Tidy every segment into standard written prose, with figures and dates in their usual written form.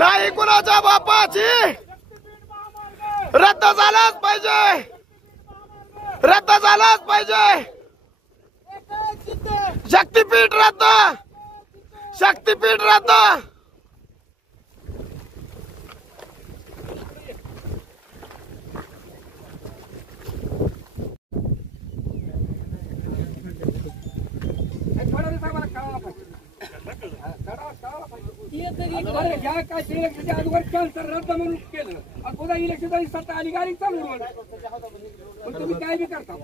नाही कुणाच्या बापाची रद्द झालाच पाहिजे, रद्द झालाच पाहिजे। शक्तीपीठ रद्द, शक्तीपीठ रद्द। रद्द म्हणून केलं आणि पुन्हा इलेक्शन सत्ता आली गाडी चालू पण तुम्ही काय बी करता,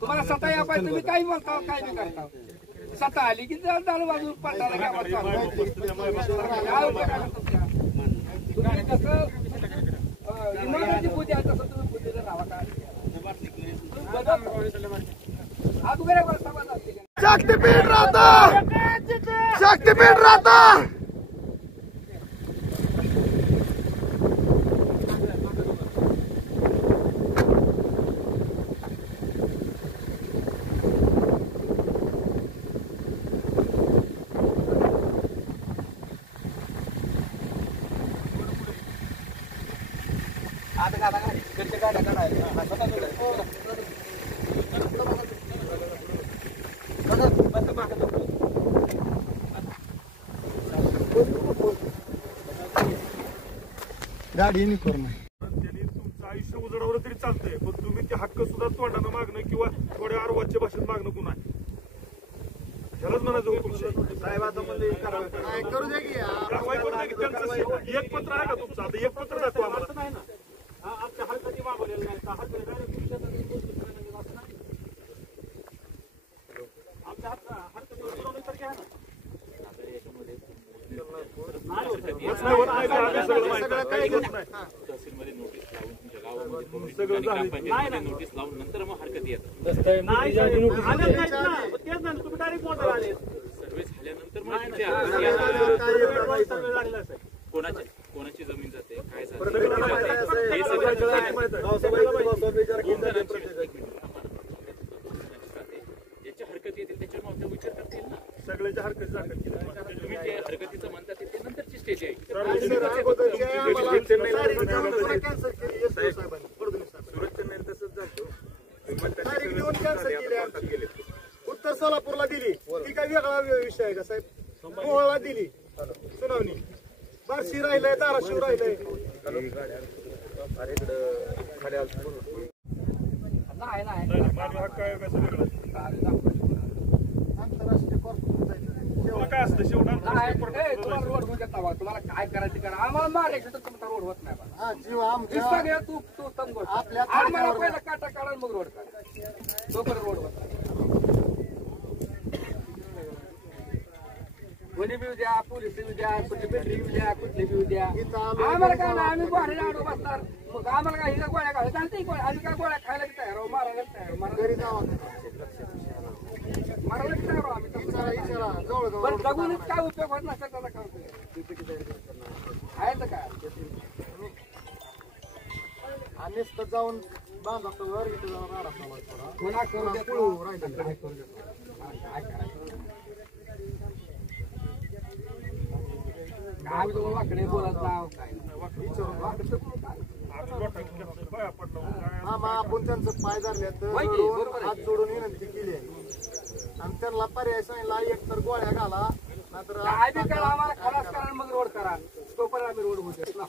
तुम्हाला सत्ता या पाहिजे तुम्ही काही बोलता काय बी करता। सत्ता आली की झालं बाजू पडताना तुम्ही कसं इमारती पूजा आहे तसं तुम्ही पूजेला राहा काय शक्तीपीठ रद्द, शक्तीपीठ रद्द। गाडी नाही करू त्यांनी तुमचं आयुष्य उजळवलं तरी चालतंय, पण तुम्ही ते हक्क सुद्धा तोंडानं मागणं किंवा थोड्या अर्वाच्या भाषेत मागणं कुणा ह्यालाच म्हणायचं हुकुमशाही। साहेब आता म्हणजे करू द्या की कारवाई करू द्या की त्यांचं एक पत्र आहे का तुमचं? आता एक पत्र दाखवा आम्हाला। नाही ना आमच्या हरकती मागवलेलं नाही आमच्या हरकती तर घ्या ना। तहसीलमध्ये नोटीस लावून तुमच्या गावामध्ये नोटीस लावून नंतर मग हरकत येतात। सर्व्हिस झाल्यानंतर कोणाची जमीन जाते काय ज्याच्या हरकत येतील त्याच्यावर मागचा विचार करता येईल ना। सगळ्याच्या हरकत दाखल तुम्ही जे हरकतीचं म्हणतात ते नंतरची स्टेज आहे। उत्तर सोलापूरला दिली ती काय वेगळा विषय आहे का साहेब? मोहोळला दिली सुनावणी, बार्शी राहिलंय, धाराशिव राहिलंय। काय असतं शेवटा तुम्हाला काय करायचं करा, आम्हाला मारायचं तर तुमचा रोड होत नाही। जीव आमच्या तू आपल्या आम्हाला पहिला काटा काढा मग रोड काढा, तोपर्यंत रोड होत कोणी बी उद्या, पोलीस बी उद्या, कुठली बेटरी बी उद्या, कुठली बी उद्या, आम्हाला काय नाही आम्ही गोळ्या आडू बसणार। मग आम्हाला काय हिला गोळ्या खायला चालते गोळ्या, आम्ही काय गोळ्या खायला तयार आहो, मारायला तयार घरी जावा मारायला तयार आहो आम्ही। पण जगूनच काय उपयोग होत नसेल त्याचा काम आहे तर काय आणि जाऊन बांधा वर इथे जाऊन कोणा करू देत काय करू देत काय करायचं काय वाकडे बोलत जाव काय आपण त्यांचं पाय धरल्यात हात जोडून विनंती केली आहे आणि त्यांना पर्याय सांगितला एक तर गोळ्या घाला नाहीतर काय बी करा, आम्हाला खलास करा मग रोड करा, तोपर्यंत आम्ही रोड होते ना।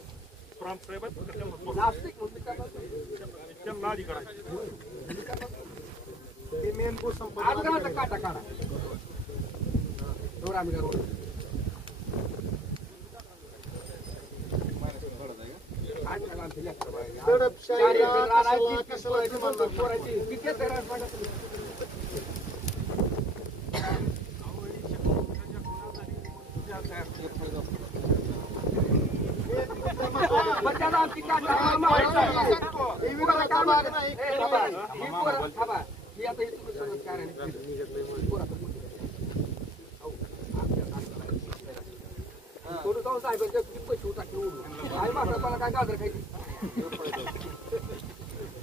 मेन बूथ संपला काटा काढा रोड आम्ही रोड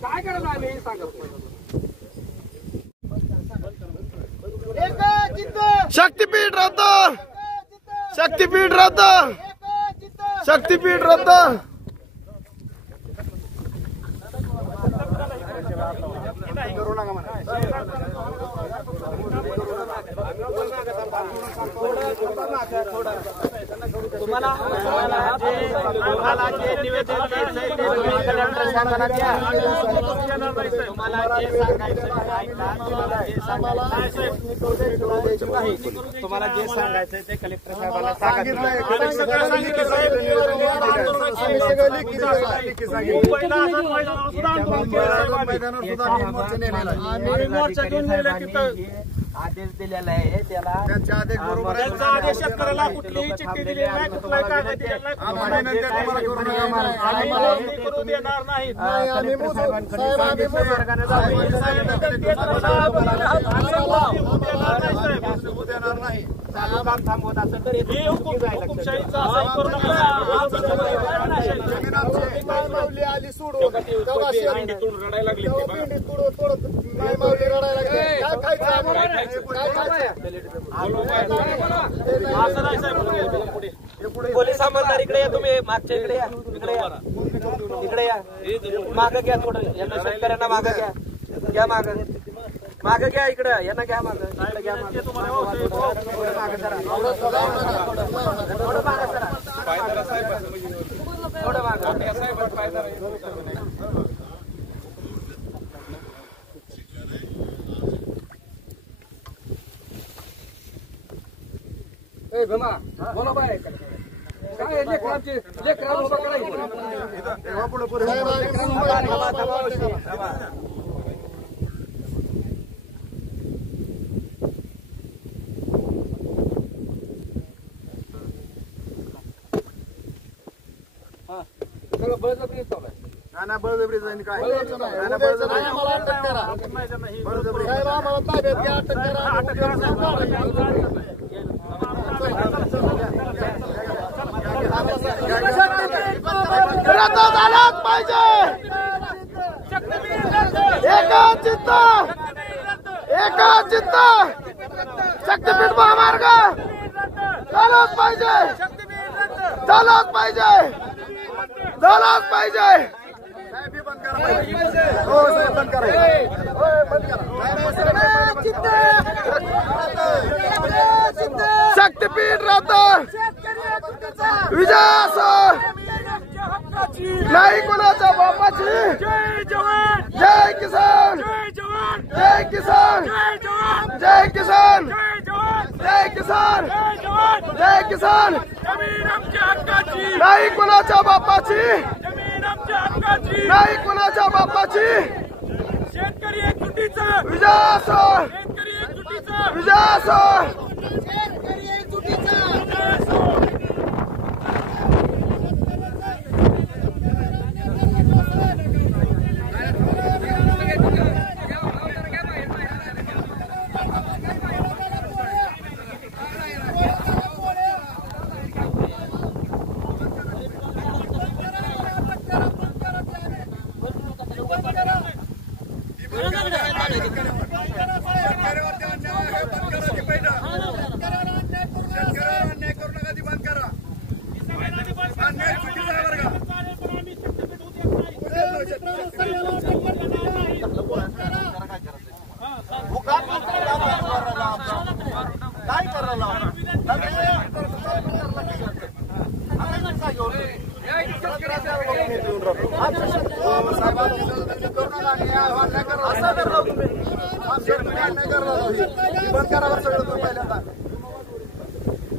काय करायला आम्ही सांगत शक्तीपीठ रद्द, शक्तीपीठ रद्द, शक्तीपीठ रद्द. तुम्हाला जे सांगायचंय ते कलेक्टर साहेबांना आदेश दिलेला आहे त्याला. त्यांचा आदेश शेतकऱ्याला कुठलीही चिठ्ठी दिली नाही, कुठलाही कागद दिलेला करू देणार नाही. काम थांबवत असेल तर आली सोडून रडायला लागली पोलीस अंमलदार इकडे या, तुम्ही मागच्या इकडे या, इकडे या, इकडे या, मागं घ्या थोडं, यांना शेतकऱ्यांना मागं घ्या, घ्या मागं, मागं घ्या इकडं, यांना घ्या मागं, इकडे घ्या मागं, थोडं मागं जरा, थोडं मागं जरा, थोडं मागं. बोला बाय काय लेकरांचे लेकरांना उभं करायचं. सगळं बळजबरी चालू आहे. नाना बळजबरी जाईन काय नाना बळजबरी आम्हाला अटक करा. बळजबरी साहेब आम्हाला ताब्यात घ्या, अटक करा. रद्द झालाच पाहिजे. एकाच चित्त शक्तीपीठ महामार्ग झालाच पाहिजे. झालाच पाहिजे. झालाच पाहिजे. हो साहेब बंद करा. शक्तीपीठ रद्द. विजय असो नाही कोणाच्या बापाची. जय किसान. जय किसान. जय किसान. जय किसान. जय किसान. नाही कोणाच्या बापाची. नाही कोणाच्या बापाची. शेतकरी एकजुटीचा. विजय असो. विजय असो.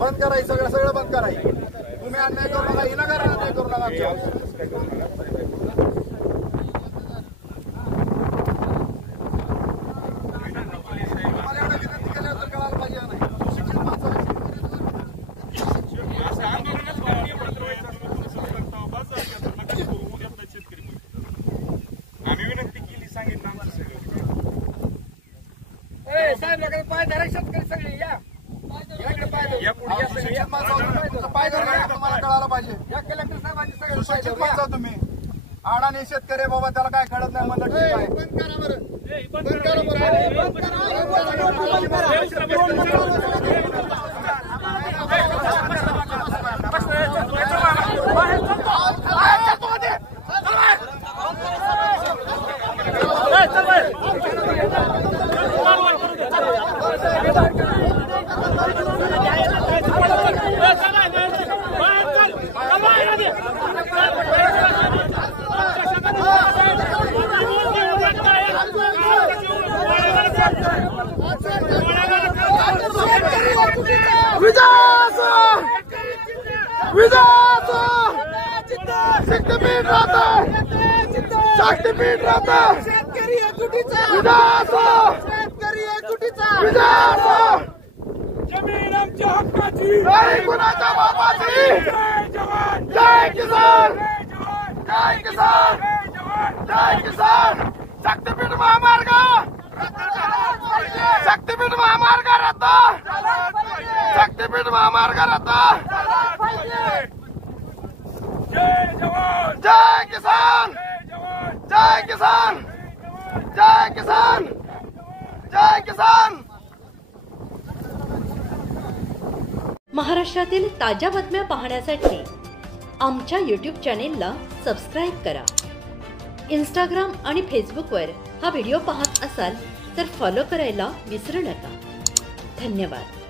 बंद कराय सगळं बंद कराय. तुम्ही अन्याय करू नका. हिला करा अन्याय करू नका. आम्ही विनंती केली, सांगितलं आमचं सगळं. साहेब लोकांना पाय धरा शेतकरी सगळे या. पाय धरा तुम्हाला कळायला पाहिजे. या कलेक्टर साहेबांनी सगळे सुशिक्षित माणसं तुम्ही. अडाणी शेतकरी बाबा त्याला काय कळत नाही म्हणलं ठीक आहे. बंद करा बरं. बंद करा बरं. विजय असो शक्तीपीठ राहतं शक्तीपीठ राहतं शेतकरी एकजुटीचा विजय असो शेतकरी एकजुटीचा विजय असो जमीन आमच्या हक्काची नाही कुणाच्या बापाची जय जवान जय किसान जय जवान जय किसान जय जवान जय किसान शक्तीपीठ महामार्ग शक्तीपीठ महामार्ग रद्द शक्तीपीठ महामार्ग रद्द जय जवान जय किसान जय जवान जय किसान जय किसान जय किसान महाराष्ट्रातील ताज्या बातम्या पाहण्यासाठी आमच्या यूट्यूब चॅनेलला सबस्क्राईब करा. इंस्टाग्राम आणि फेसबुकवर हा व्हिडिओ पाहत असाल तर फॉलो करायला विसरू नका. धन्यवाद.